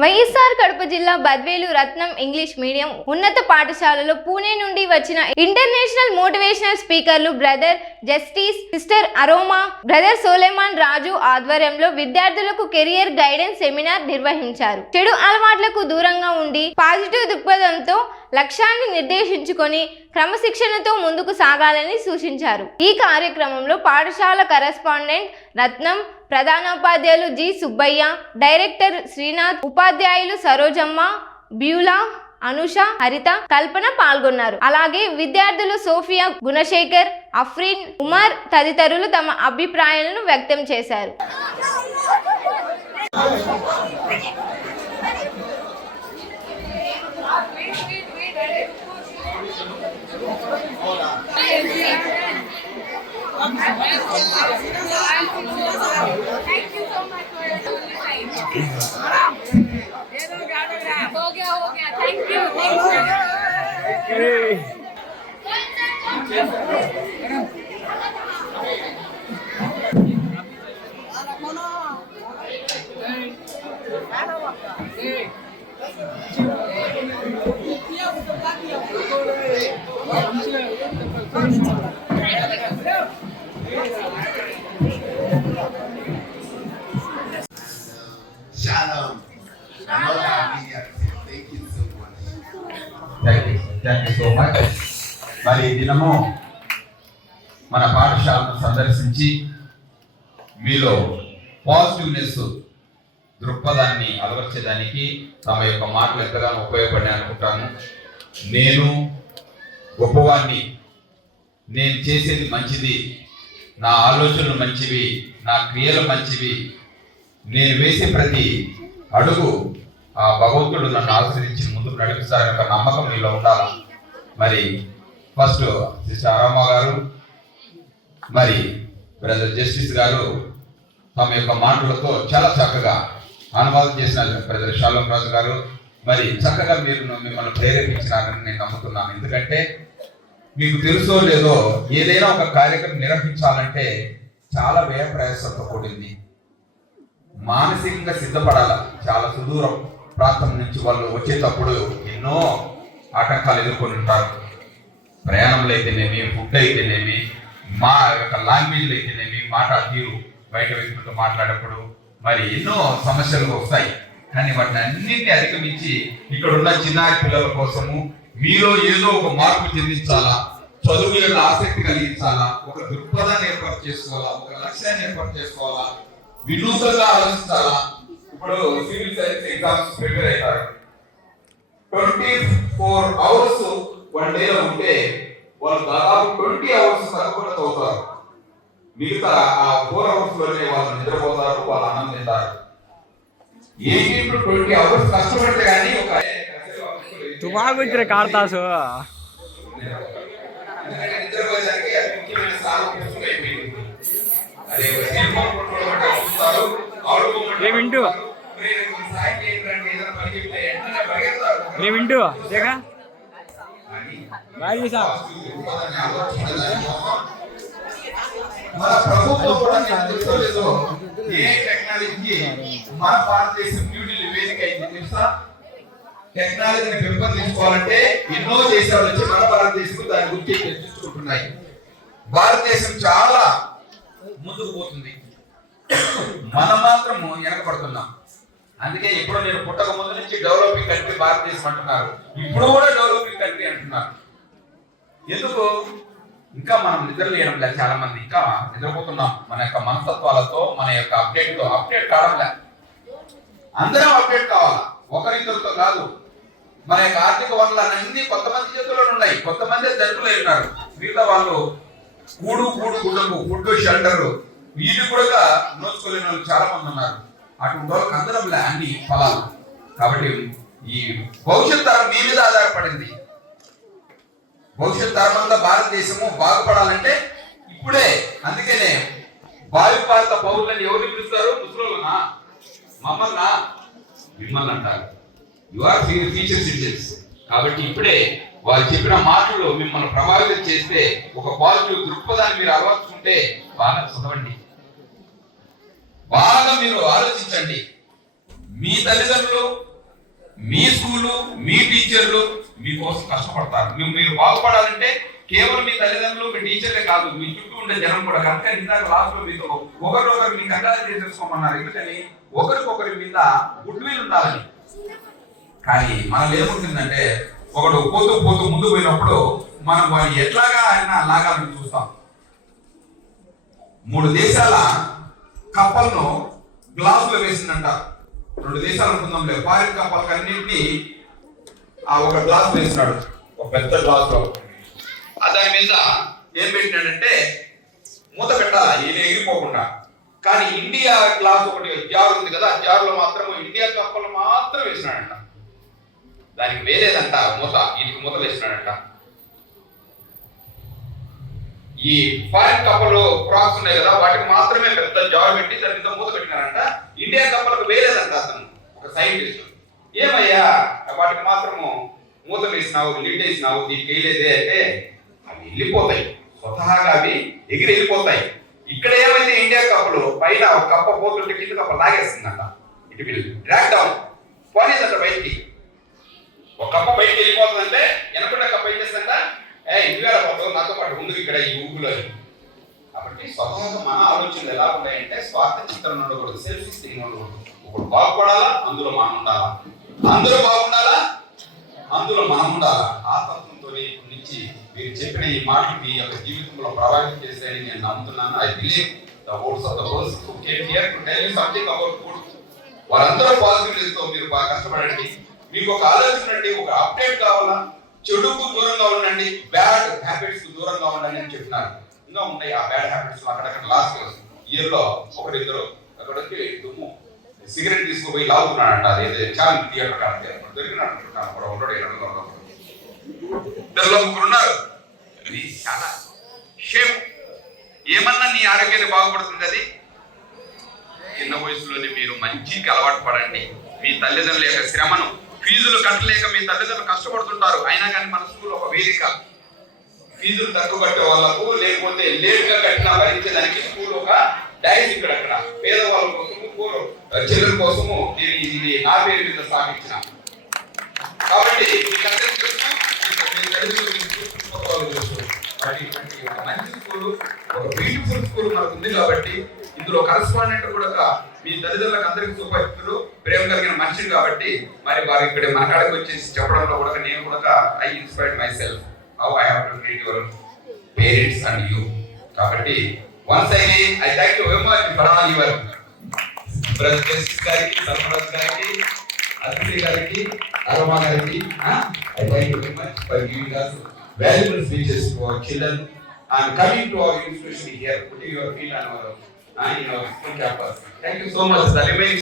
వైఎస్ఆర్ కడప జిల్లా బద్వేలు రత్నం English medium ఉన్నత పాఠశాలలో పూణే నుండి వచ్చిన ఇంటర్నేషనల్ మోటివేషనల్ స్పీకర్లు brother Justice, sister Aroma, brother Solomon Raju ఆధ్వర్యంలో విద్యార్థులకు కెరియర్ గైడెన్స్ సెమినార్ నిర్వహించారు. చెడు అలవాట్లకు దూరంగా ఉండి పాజిటివ్ దృక్పథంతో లక్ష్యాన్ని నిర్దేశించుకొని క్రమశిక్షణతో ముందుకు సాగాలని సూచించారు. ఈ కార్యక్రమంలో పాఠశాల కరెస్పాండెంట్ రత్నం, ప్రధానోపాధ్యాయులు జి సుబ్బయ్య, డైరెక్టర్ శ్రీనాథ్, ఉపాధ్యాయులు సరోజమ్మ, బ్యూలా, అనుష, హరిత, కల్పన పాల్గొన్నారు. అలాగే విద్యార్థులు సోఫియా, గుణశేఖర్, అఫ్రీన్, ఉమర్ తదితరులు తమ అభిప్రాయాలను వ్యక్తం చేశారు. Shalom. Thank you so much. మరి దినము మన పాఠశాలను సందర్శించి మీలో పాజిటివ్నెస్ దృక్పథాన్ని అలవర్చేదానికి తమ యొక్క మాటలు ఎంతగానో ఉపయోగపడి అనుకుంటాను. నేను గొప్పవాడిని, నేను చేసేది మంచిది, నా ఆలోచనలు మంచివి, నా క్రియలు మంచివి, నేను వేసే ప్రతి అడుగు ఆ భగవంతుడు నన్ను ఆశ్రయించి ముందుకు నడిపిస్తారని ఒక నమ్మకం మీలో ఉండాలి. మరి ఫస్ట్ సిస్టర్ అరోమా గారు, మరి బ్రదర్ జస్టిస్ గారు తమ యొక్క మాటలతో చాలా చక్కగా అనువాదం చేసిన బ్రదర్ షాలోం రాజు గారు మరి చక్కగా మిమ్మల్ని ప్రేరేపించినారని నేను నమ్ముతున్నాను. ఎందుకంటే మీకు తెలుసో లేదో ఏదైనా ఒక కార్యక్రమం నిర్వహించాలంటే చాలా వ్యయ ప్రయాసంతో కూడింది. మానసికంగా సిద్ధపడాల. చాలా సుదూరం ప్రాంతం నుంచి వాళ్ళు వచ్చేటప్పుడు ఎన్నో ఆటంకాలు ఎదుర్కొని ఉంటారు. ప్రయాణంలో అయితేనేమి, ఫుడ్ అయితేనేమి, మా యొక్క లాంగ్వేజ్లో అయితేనేమి, మాట తీరు, బయట వ్యక్తులతో మాట్లాడేటప్పుడు మరి ఎన్నో సమస్యలు వస్తాయి. కానీ వాటిని అన్నింటినీ అధిగమించి ఇక్కడ ఉన్న చిన్నారి పిల్లల కోసము మీలో ఏదో ఒక మార్పు చెందించాలా, చదువు యొక్క ఆసక్తి కలిగించాలా, ఒక దృక్పథాన్ని ఏర్పాటు చేసుకోవాలా, ఒక లక్ష్యాన్ని ఏర్పాటు చేసుకోవాలా, వినూతంగా ఆలోచించాలా. ఇప్పుడు సివిల్ సర్వీస్ ఎగ్జామ్స్ ప్రిపేర్ అవుతారు. 24 hours వన్ డేలో ఉంటే వాళ్ళు దాదాపు 20 hours తగ్గకుండా చదువుతారు. మిగతా ఆ 4 hours లోనే వాళ్ళు నిద్రపోతారు, వాళ్ళు ఆనందిస్తారు. 18 to 20 hours కష్టపడితే కానీ ఒక కాడతాసు నిద్రపోయేదానికి అది ముఖ్యమైన సాధన అయిపోయింది. వింటూ వింటూ దేగా మన ప్రభుత్వం కూడా ఏ టెక్నాలజీకి మన భారతదేశం న్యూఢిల్లీ వేదిక అయింది తెలుసా? టెక్నాలజీని పెంపొందించుకోవాలంటే ఎన్నో దేశాలు వచ్చి మన భారతదేశం దాని గురించి చర్చించుకుంటున్నాయి. భారతదేశం చాలా ముందుకు పోతుంది, మనం మాత్రం వెనకబడుతున్నాం. అందుకే ఇప్పుడు నేను పుట్టక ముందు నుంచి డెవలపింగ్ కంట్రీ భారతదేశం అంటున్నారు, ఇప్పుడు కూడా డెవలపింగ్ కంట్రీ అంటున్నారు. ఎందుకు? ఇంకా మనం నిద్రలేయడం లేదు. చాలా మంది ఇంకా నిద్రపోతున్నాం. మన యొక్క మనస్తత్వాలతో, మన యొక్క అప్డేట్ కావడం లేదు. అందరం అప్డేట్ కావాలా, ఒకరిద్దరితో కాదు. మన యొక్క ఆర్థిక వనరులన్నీ కొంతమంది చేతుల్లో ఉన్నాయి, కొంతమంది జట్టులో ఉన్నారు. మిగతా వాళ్ళు కూడు గుడ్డకు, ఫుడ్, షెల్టర్ వీళ్ళు కూడా నోచుకోలేని వాళ్ళు చాలా మంది ఉన్నారు. అటువంటి వాళ్ళకి అందరం అన్ని ఫలాలు. కాబట్టి ఈ భవిష్యత్ తరం మీ మీద ఆధారపడింది. భవిష్యత్ తరం అంతా భారతదేశము బాగుపడాలంటే ఇప్పుడే. అందుకనే భావి భారత పౌరులని ఎవరిని పిలుస్తారు? ముసలోళ్ళనా, మమ్మల్నా? మిమ్మల్ని అంటారు. You are future citizens. కాబట్టి ఇప్పుడే వాళ్ళు చెప్పిన మాటలు మిమ్మల్ని ప్రభావితం చేస్తే ఒక పాజిటివ్ దృక్పథాన్ని మీరు అలవర్చుకుంటే బాగా చదవండి, బాగా మీరు ఆలోచించండి. మీ తల్లిదండ్రులు, మీ స్కూలు, మీ టీచర్లు మీకోసం కష్టపడతారు. మీరు బాగుపడాలంటే కేవలం మీ తల్లిదండ్రులు, మీ టీచర్లే కాదు, మీ చుట్టూ ఉండే జనం కూడా. కనుక ఇందాక లాస్ట్ లో మీతో ఒకరినొకరు మీ కంగ్రాచులేట్ చేసుకోమన్నారు. ఎందుకని? ఒకరికొకరి మీద గుడ్ విల్ ఉండాలని. కానీ మనం ఏముంటుందంటే ఒకడు పోతూ పోతూ ముందు పోయినప్పుడు మనం వాడిని ఎట్లాగా ఆయన లాగాలని చూస్తాం. 3 దేశాల కప్పలను గ్లాసులో వేసిందంట. 2 దేశాలు అనుకుందాంలే, ఫారిన్ కప్పలకి అన్నింటినీ ఒక గ్లాస్ వేసినాడు, ఒక పెద్ద గ్లాస్ లో. దాని మీద ఏం పెట్టినాడంటే మూత పెట్టాలా, ఇది ఎగిరిపోకుండా. కానీ ఇండియా గ్లాస్ ఒకటి జార్ ఉంది కదా, జార్లో మాత్రం ఇండియా కప్పలు మాత్రం వేసినాడంట. దానికి వేరేదంట మూత, వీటికి మూతలు వేసినాడంట. ఈ ఫారిన్ కప్పలు క్రాక్స్ ఉన్నాయి కదా, వాటికి మాత్రమే పెద్ద జార్ పెట్టి దాని మీద మూత పెట్టినారంట. ఇండియా కప్పలకు వేరేదంట. అతను ఒక సైంటిస్ట్, ఏమయ్యా వాటికి మాత్రము మూత వేసినావు, లిడ్ వేసినావు, దీనికి వేయలేదే అంటే అవి వెళ్ళిపోతాయి, స్వతహాగా అవి ఎగిరి వెళ్ళిపోతాయి. ఇక్కడ ఏమైతే ఇండియా కప్పలు పైన ఒక కప్ప పోతుంటే కింద కప్ప లాగేస్తుందంట. ఇటు విల్ డ్రాగ్ డౌన్, పోనేదంట బయటికి. ఒక కప్ప బయటికి వెళ్ళిపోతుందంటే వెనకుండా కప్ప ఏం చేస్తుందంట, ఇంటికాడ పోతావు నాతో పాటు ముందుకు ఇక్కడ ఈ ఊగులో. కాబట్టి స్వతహాగా మన ఆలోచనలు ఎలా ఉన్నాయంటే స్వార్థ చిత్రం ఉండకూడదు, సెల్ఫిష్ థింగ్ ఉండకూడదు. ఒకడు బాగుపడాలా, అందులో మనం ఉండాలా. అందరూ బాగుండాలా, అందులో మనం ఉండాలా. ఆ తత్వంతో ఇప్పటి నుంచి మీరు చెప్పిన ఈ మాటలు మీ యొక్క జీవితంలో ప్రభావితం చేస్తాయని నేను నమ్ముతున్నాను. I believe the words of the person who came here to tell you something about food. వాళ్ళందరూ పాజిటివ్నెస్తో మీరు బాగా కష్టపడండి. మీకు ఒక ఆలోచన అండి, ఒక అప్డేట్ కావాలా, చెడుకు దూరంగా ఉండండి, బ్యాడ్ హ్యాబిట్స్ కు దూరంగా ఉండండి అని చెప్పినారు. ఇంకా ఉన్నాయి ఆ బ్యాడ్ హ్యాబిట్స్. అక్కడక్కడ లాస్ట్ ఇయర్ లో ఒకరిద్దరు అక్కడ దుమ్ము సిగరెట్ తీసుకుపోయి లాగుతున్నాడంట. అదే చాలా థియేటర్ కాదు దొరికినట్టున్నాను కూడా ఉండడు. ఇద్దరులో ముగ్గురు ఉన్నారు. అది చాలా షేమ్. ఏమన్నా నీ ఆరోగ్యాన్ని బాగుపడుతుంది. అది చిన్న వయసులోనే మీరు మంచికి అలవాటు పడండి. మీ తల్లిదండ్రుల యొక్క శ్రమను, ఫీజులు కట్టలేక మీ తల్లిదండ్రులు కష్టపడుతుంటారు. అయినా కానీ మన స్కూల్ ఒక వేదిక. ఫీజులు తక్కువ కట్టే వాళ్ళకు, లేకపోతే లేట్ గా కట్టినా భరించేదానికి స్కూల్ ఒక డైస్. ఇక్కడ పేదవాళ్ళ కోసము, చిల్లర కోసము నేను ఇది నా పేరు మీద స్థాపించిన. కాబట్టి మంచి స్కూల్, ఒక బ్యూటిఫుల్ స్కూల్ మనకు ఉంది. కాబట్టి ఇందులో కరస్పాండెంట్ కూడా మీ తల్లిదండ్రులకు అందరికీ సుపరిచితులు, ప్రేమ కలిగిన మనిషిని. కాబట్టి మరి వారు ఇక్కడ మన కాడికి వచ్చేసి చెప్పడంలో కూడా నేను కూడా I inspired myself how I have to treat your parents and you. కాబట్టి once again I thank you very much for all your brother Justice గారికి, సర్పంచ్ గారికి, అతిథి గారికి, అరోమా గారికి. I thank you very much for giving us valuable speeches for children and coming to our institution here, putting your feet on our in our school campus. Thank you so much. The remaining